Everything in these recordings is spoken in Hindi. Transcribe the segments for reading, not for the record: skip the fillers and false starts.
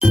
इस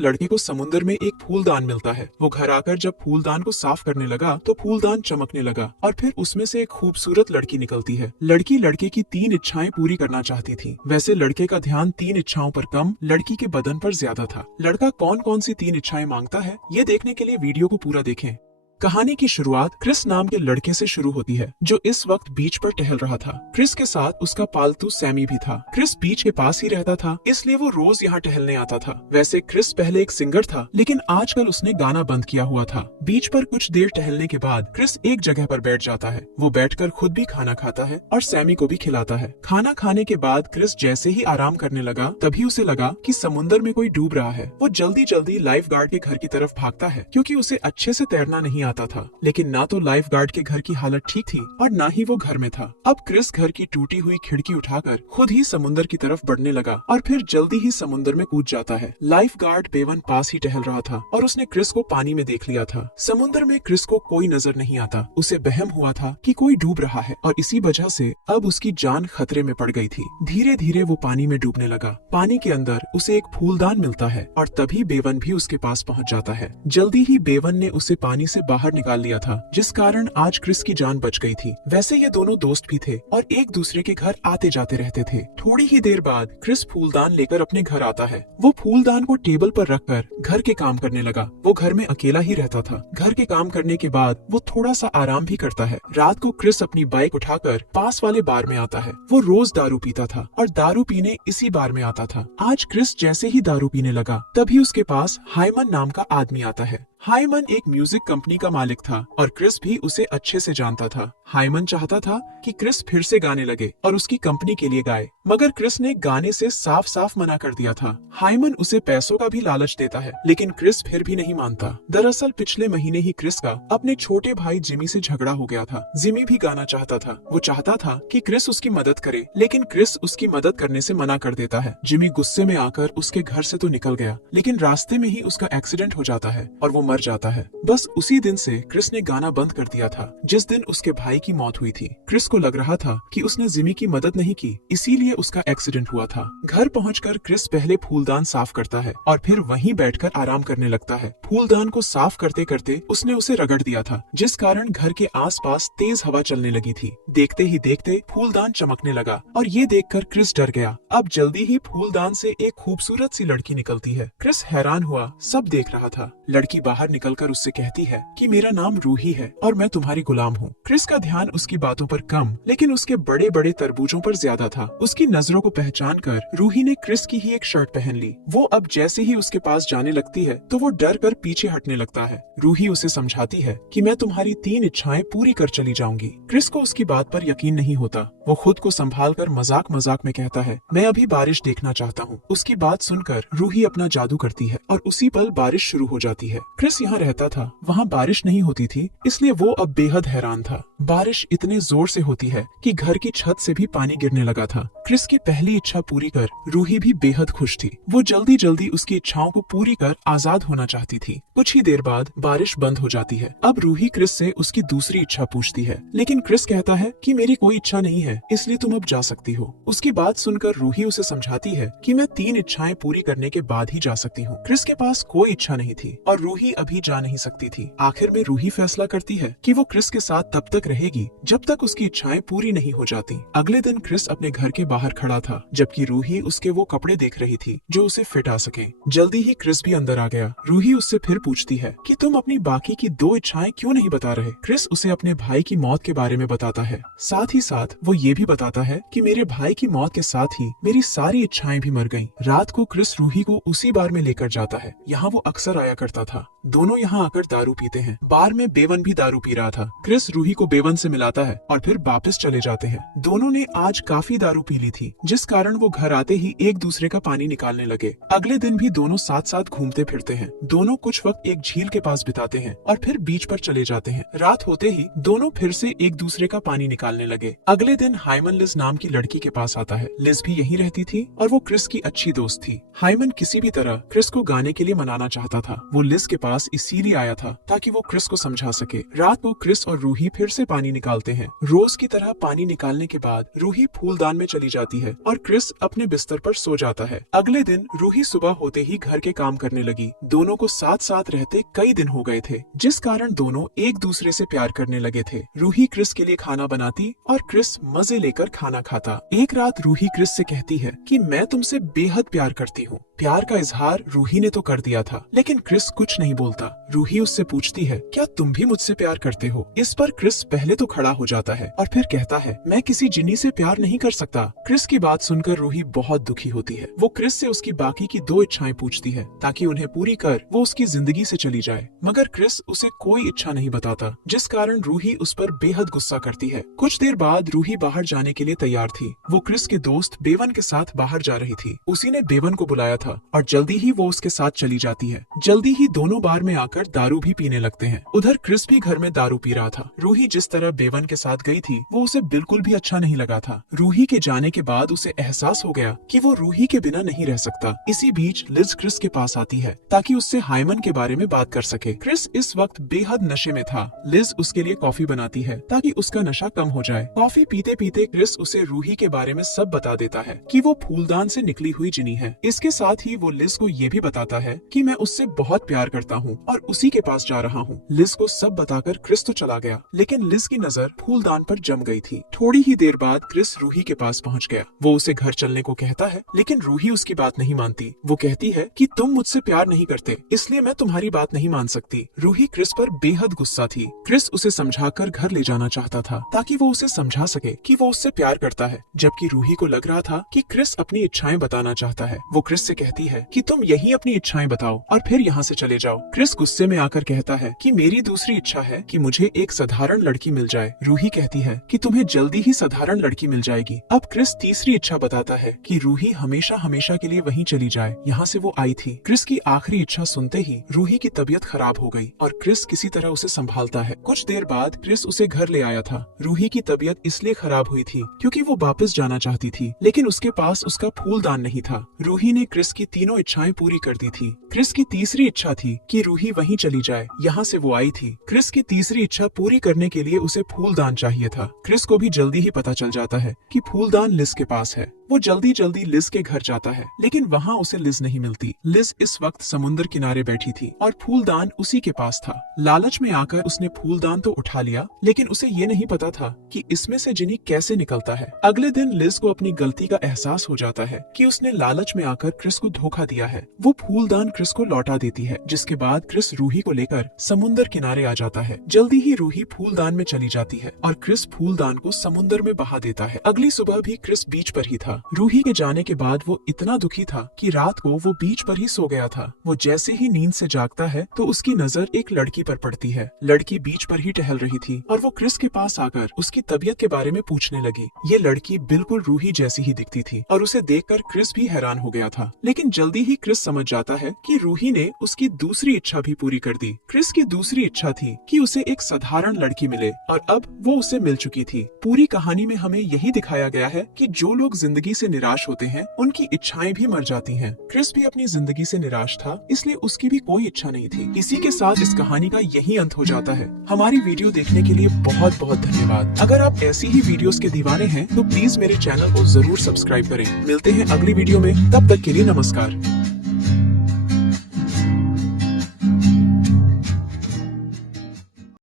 लड़के को समुद्र में एक फूलदान मिलता है। वो घर आकर जब फूलदान को साफ करने लगा तो फूलदान चमकने लगा और फिर उसमें से एक खूबसूरत लड़की निकलती है। लड़की लड़के की 3 इच्छाएं पूरी करना चाहती थी। वैसे लड़के का ध्यान 3 इच्छाओं पर कम, लड़की के बदन पर ज्यादा था। लड़का कौन कौन सी 3 इच्छाएं मांगता है, ये देखने के लिए वीडियो को पूरा देखें। कहानी की शुरुआत क्रिस नाम के लड़के से शुरू होती है, जो इस वक्त बीच पर टहल रहा था। क्रिस के साथ उसका पालतू सैमी भी था। क्रिस बीच के पास ही रहता था, इसलिए वो रोज यहाँ टहलने आता था। वैसे क्रिस पहले एक सिंगर था, लेकिन आजकल उसने गाना बंद किया हुआ था। बीच पर कुछ देर टहलने के बाद क्रिस एक जगह पर बैठ जाता है। वो बैठकर खुद भी खाना खाता है और सैमी को भी खिलाता है। खाना खाने के बाद क्रिस जैसे ही आराम करने लगा, तभी उसे लगा कि समुद्र में कोई डूब रहा है। वो जल्दी जल्दी लाइफ गार्ड के घर की तरफ भागता है, क्योंकि उसे अच्छे से तैरना नहीं आता था। लेकिन ना तो लाइफ गार्ड के घर की हालत ठीक थी और ना ही वो घर में था। अब क्रिस घर की टूटी हुई खिड़की उठाकर खुद ही समुद्र की तरफ बढ़ने लगा और फिर जल्दी ही समुद्र में कूद जाता है। लाइफ गार्ड बेवन पास ही टहल रहा था और उसने क्रिस को पानी में देख लिया था। समुद्र में क्रिस को कोई नजर नहीं आता। उसे वहम हुआ था कि कोई डूब रहा है और इसी वजह से अब उसकी जान खतरे में पड़ गई थी। धीरे धीरे वो पानी में डूबने लगा। पानी के अंदर उसे एक फूलदान मिलता है और तभी बेवन भी उसके पास पहुंच जाता है। जल्दी ही बेवन ने उसे पानी से बाहर निकाल लिया था, जिस कारण आज क्रिस की जान बच गई थी। वैसे ये दोनों दोस्त भी थे और एक दूसरे के घर आते जाते रहते थे। थोड़ी ही देर बाद क्रिस फूलदान लेकर अपने घर आता है। वो फूलदान को टेबल पर रखकर घर के काम करने लगा। वो घर में अकेला ही रहता था। घर के काम करने के बाद वो थोड़ा सा आराम भी करता है। रात को क्रिस अपनी बाइक उठाकर पास वाले बार में आता है। वो रोज दारू पीता था और दारू पीने इसी बार में आता था। आज क्रिस जैसे ही दारू पीने लगा, तभी उसके पास हाइमन नाम का आदमी आता है। हाइमन एक म्यूजिक कंपनी का मालिक था और क्रिस भी उसे अच्छे से जानता था। हाइमन चाहता था कि क्रिस फिर से गाने लगे और उसकी कंपनी के लिए गाए, मगर क्रिस ने गाने से साफ साफ मना कर दिया था। हाइमन उसे पैसों का भी लालच देता है, लेकिन क्रिस फिर भी नहीं मानता। दरअसल पिछले महीने ही क्रिस का अपने छोटे भाई जिमी से झगड़ा हो गया था। जिमी भी गाना चाहता था। वो चाहता था कि क्रिस उसकी मदद करे, लेकिन क्रिस उसकी मदद करने से मना कर देता है। जिमी गुस्से में आकर उसके घर से तो निकल गया, लेकिन रास्ते में ही उसका एक्सीडेंट हो जाता है और वो मर जाता है। बस उसी दिन से क्रिस ने गाना बंद कर दिया था, जिस दिन उसके भाई की मौत हुई थी। क्रिस को लग रहा था कि उसने जिमी की मदद नहीं की, इसीलिए उसका एक्सीडेंट हुआ था। घर पहुंचकर क्रिस पहले फूलदान साफ करता है और फिर वहीं बैठकर आराम करने लगता है। फूलदान को साफ करते करते उसने उसे रगड़ दिया था, जिस कारण घर के आसपास तेज हवा चलने लगी थी। देखते ही देखते फूलदान चमकने लगा और ये देखकर क्रिस डर गया। अब जल्दी ही फूलदान से एक खूबसूरत सी लड़की निकलती है। क्रिस हैरान हुआ, सब देख रहा था। लड़की बाहर निकलकर उससे कहती है कि मेरा नाम रूही है और मैं तुम्हारी गुलाम हूँ। क्रिस का ध्यान उसकी बातों पर कम, लेकिन उसके बड़े बड़े तरबूजों पर ज्यादा था। उसकी नजरों को पहचान कर रूही ने क्रिस की ही एक शर्ट पहन ली। वो अब जैसे ही उसके पास जाने लगती है तो वो डर कर पीछे हटने लगता है। रूही उसे समझाती है कि मैं तुम्हारी 3 इच्छाएं पूरी कर चली जाऊंगी। क्रिस को उसकी बात पर यकीन नहीं होता। वो खुद को संभाल कर मजाक मजाक में कहता है, मैं अभी बारिश देखना चाहता हूँ। उसकी बात सुनकर रूही अपना जादू करती है और उसी पल बारिश शुरू हो जाती है। क्रिस यहाँ रहता था, वहाँ बारिश नहीं होती थी, इसलिए वो अब बेहद हैरान था। बारिश इतने जोर से होती है कि घर की छत से भी पानी गिरने लगा था। क्रिस की पहली इच्छा पूरी कर रूही भी बेहद खुश थी। वो जल्दी जल्दी उसकी इच्छाओं को पूरी कर आजाद होना चाहती थी। कुछ ही देर बाद बारिश बंद हो जाती है। अब रूही क्रिस से उसकी दूसरी इच्छा पूछती है, लेकिन क्रिस कहता है कि मेरी कोई इच्छा नहीं है, इसलिए तुम अब जा सकती हो। उसकी बात सुनकर रूही उसे समझाती है कि मैं 3 इच्छाएं पूरी करने के बाद ही जा सकती हूँ। क्रिस के पास कोई इच्छा नहीं थी और रूही अभी जा नहीं सकती थी। आखिर में रूही फैसला करती है कि वो क्रिस के साथ तब तक रहेगी जब तक उसकी इच्छाएं पूरी नहीं हो जाती। अगले दिन क्रिस अपने घर के बाहर खड़ा था, जबकि रूही उसके वो कपड़े देख रही थी जो उसे फिट आ सके। जल्दी ही क्रिस भी अंदर आ गया। रूही उससे फिर पूछती है कि तुम अपनी बाकी की 2 इच्छाएं क्यों नहीं बता रहे। क्रिस उसे अपने भाई की मौत के बारे में बताता है। साथ ही साथ वो ये भी बताता है कि मेरे भाई की मौत के साथ ही मेरी सारी इच्छाएं भी मर गईं। रात को क्रिस रूही को उसी बार में लेकर जाता है। यहाँ वो अक्सर आया करता था। दोनों यहाँ आकर दारू पीते हैं। बार में बेवन भी दारू पी रहा था। क्रिस रूही को बेवन से मिलाता है और फिर वापस चले जाते हैं। दोनों ने आज काफी दारू पी ली थी, जिस कारण वो घर आते ही एक दूसरे का पानी निकालने लगे। अगले दिन भी दोनों साथ साथ घूमते फिरते हैं। दोनों कुछ वक्त एक झील के पास बिताते हैं और फिर बीच पर चले जाते हैं। रात होते ही दोनों फिर से एक दूसरे का पानी निकालने लगे। अगले दिन दिन हाइमन लिज नाम की लड़की के पास आता है। लिज भी यहीं रहती थी और वो क्रिस की अच्छी दोस्त थी। हाइमन किसी भी तरह क्रिस को गाने के लिए मनाना चाहता था। वो लिज के पास इसीलिए आया था ताकि वो क्रिस को समझा सके। रात को क्रिस और रूही फिर से पानी निकालते हैं। रोज की तरह पानी निकालने के बाद रूही फूलदान में चली जाती है और क्रिस अपने बिस्तर पर सो जाता है। अगले दिन रूही सुबह होते ही घर के काम करने लगी। दोनों को साथ साथ रहते कई दिन हो गए थे, जिस कारण दोनों एक दूसरे से प्यार करने लगे थे। रूही क्रिस के लिए खाना बनाती और क्रिस मजे लेकर खाना खाता। एक रात रूही क्रिस से कहती है कि मैं तुमसे बेहद प्यार करती हूँ। प्यार का इजहार रूही ने तो कर दिया था, लेकिन क्रिस कुछ नहीं बोलता। रूही उससे पूछती है, क्या तुम भी मुझसे प्यार करते हो? इस पर क्रिस पहले तो खड़ा हो जाता है और फिर कहता है, मैं किसी जिन्नी से प्यार नहीं कर सकता। क्रिस की बात सुनकर रूही बहुत दुखी होती है। वो क्रिस से उसकी बाकी की 2 इच्छाएं पूछती है ताकि उन्हें पूरी कर वो उसकी जिंदगी से चली जाए, मगर क्रिस उसे कोई इच्छा नहीं बताता, जिस कारण रूही उस पर बेहद गुस्सा करती है। कुछ देर बाद रूही बाहर जाने के लिए तैयार थी। वो क्रिस के दोस्त बेवन के साथ बाहर जा रही थी। उसी ने बेवन को बुलाया था और जल्दी ही वो उसके साथ चली जाती है। जल्दी ही दोनों बार में आकर दारू भी पीने लगते हैं। उधर क्रिस भी घर में दारू पी रहा था। रूही जिस तरह बेवन के साथ गई थी वो उसे बिल्कुल भी अच्छा नहीं लगा था। रूही के जाने के बाद उसे एहसास हो गया कि वो रूही के बिना नहीं रह सकता। इसी बीच लिज क्रिस के पास आती है ताकि उससे हाइमन के बारे में बात कर सके। क्रिस इस वक्त बेहद नशे में था। लिज उसके लिए कॉफी बनाती है ताकि उसका नशा कम हो जाए। कॉफी पीते पीते क्रिस उसे रूही के बारे में सब बता देता है कि वो फूलदान से निकली हुई जिनी है। इसके साथ ही वो लिज को ये भी बताता है कि मैं उससे बहुत प्यार करता हूँ और उसी के पास जा रहा हूँ। लिज को सब बताकर क्रिस तो चला गया, लेकिन लिज की नजर फूलदान पर जम गई थी। थोड़ी ही देर बाद क्रिस रूही के पास पहुँच गया। वो उसे घर चलने को कहता है, लेकिन रूही उसकी बात नहीं मानती। वो कहती है कि तुम मुझसे प्यार नहीं करते, इसलिए मैं तुम्हारी बात नहीं मान सकती। रूही क्रिस पर बेहद गुस्सा थी। क्रिस उसे समझाकर घर ले जाना चाहता था ताकि वो उसे समझा सके कि वो उससे प्यार करता है, जबकि रूही को लग रहा था कि क्रिस अपनी इच्छाएं बताना चाहता है। वो क्रिस से कहती है कि तुम यही अपनी इच्छाएं बताओ और फिर यहाँ से चले जाओ। क्रिस गुस्से में आकर कहता है कि मेरी दूसरी इच्छा है कि मुझे एक साधारण लड़की मिल जाए। रूही कहती है कि तुम्हें जल्दी ही साधारण लड़की मिल जाएगी। अब क्रिस तीसरी इच्छा बताता है कि रूही हमेशा हमेशा के लिए वहीं चली जाए, यहाँ से वो आई थी। क्रिस की आखिरी इच्छा सुनते ही रूही की तबीयत खराब हो गई और क्रिस किसी तरह उसे संभालता है। कुछ देर बाद क्रिस उसे घर ले आया था। रूही की तबीयत इसलिए खराब हुई थी क्योंकि वो वापस जाना चाहती थी, लेकिन उसके पास उसका फूलदान नहीं था। रूही ने क्रिस की तीनों इच्छाएं पूरी कर दी थी। क्रिस की तीसरी इच्छा थी कि रूही वहीं चली जाए, यहाँ से वो आई थी। क्रिस की तीसरी इच्छा पूरी करने के लिए उसे फूलदान चाहिए था। क्रिस को भी जल्दी ही पता चल जाता है कि फूलदान लिज के पास है। वो जल्दी जल्दी लिज के घर जाता है, लेकिन वहाँ उसे लिज नहीं मिलती। लिज इस वक्त समुद्र किनारे बैठी थी और फूलदान उसी के पास था। लालच में आकर उसने फूलदान तो उठा लिया, लेकिन उसे ये नहीं पता था कि इसमें से जिनी कैसे निकलता है। अगले दिन लिज को अपनी गलती का एहसास हो जाता है कि उसने लालच में आकर क्रिस को धोखा दिया है। वो फूलदान क्रिस को लौटा देती है, जिसके बाद क्रिस रूही को लेकर समुद्र किनारे आ जाता है। जल्दी ही रूही फूलदान में चली जाती है और क्रिस फूलदान को समुद्र में बहा देता है। अगली सुबह भी क्रिस बीच पर ही था। रूही के जाने के बाद वो इतना दुखी था कि रात को वो बीच पर ही सो गया था। वो जैसे ही नींद से जागता है तो उसकी नजर एक लड़की पर पड़ती है। लड़की बीच पर ही टहल रही थी और वो क्रिस के पास आकर उसकी तबीयत के बारे में पूछने लगी। ये लड़की बिल्कुल रूही जैसी ही दिखती थी और उसे देखकर क्रिस भी हैरान हो गया था, लेकिन जल्दी ही क्रिस समझ जाता है कि रूही ने उसकी दूसरी इच्छा भी पूरी कर दी। क्रिस की दूसरी इच्छा थी कि उसे एक साधारण लड़की मिले और अब वो उसे मिल चुकी थी। पूरी कहानी में हमें यही दिखाया गया है कि जो लोग जिंदगी से निराश होते हैं उनकी इच्छाएं भी मर जाती हैं। क्रिस भी अपनी जिंदगी से निराश था, इसलिए उसकी भी कोई इच्छा नहीं थी। इसी के साथ इस कहानी का यही अंत हो जाता है। हमारी वीडियो देखने के लिए बहुत बहुत धन्यवाद। अगर आप ऐसी ही वीडियोस के दीवाने हैं तो प्लीज मेरे चैनल को जरूर सब्सक्राइब करें। मिलते हैं अगली वीडियो में, तब तक के लिए नमस्कार।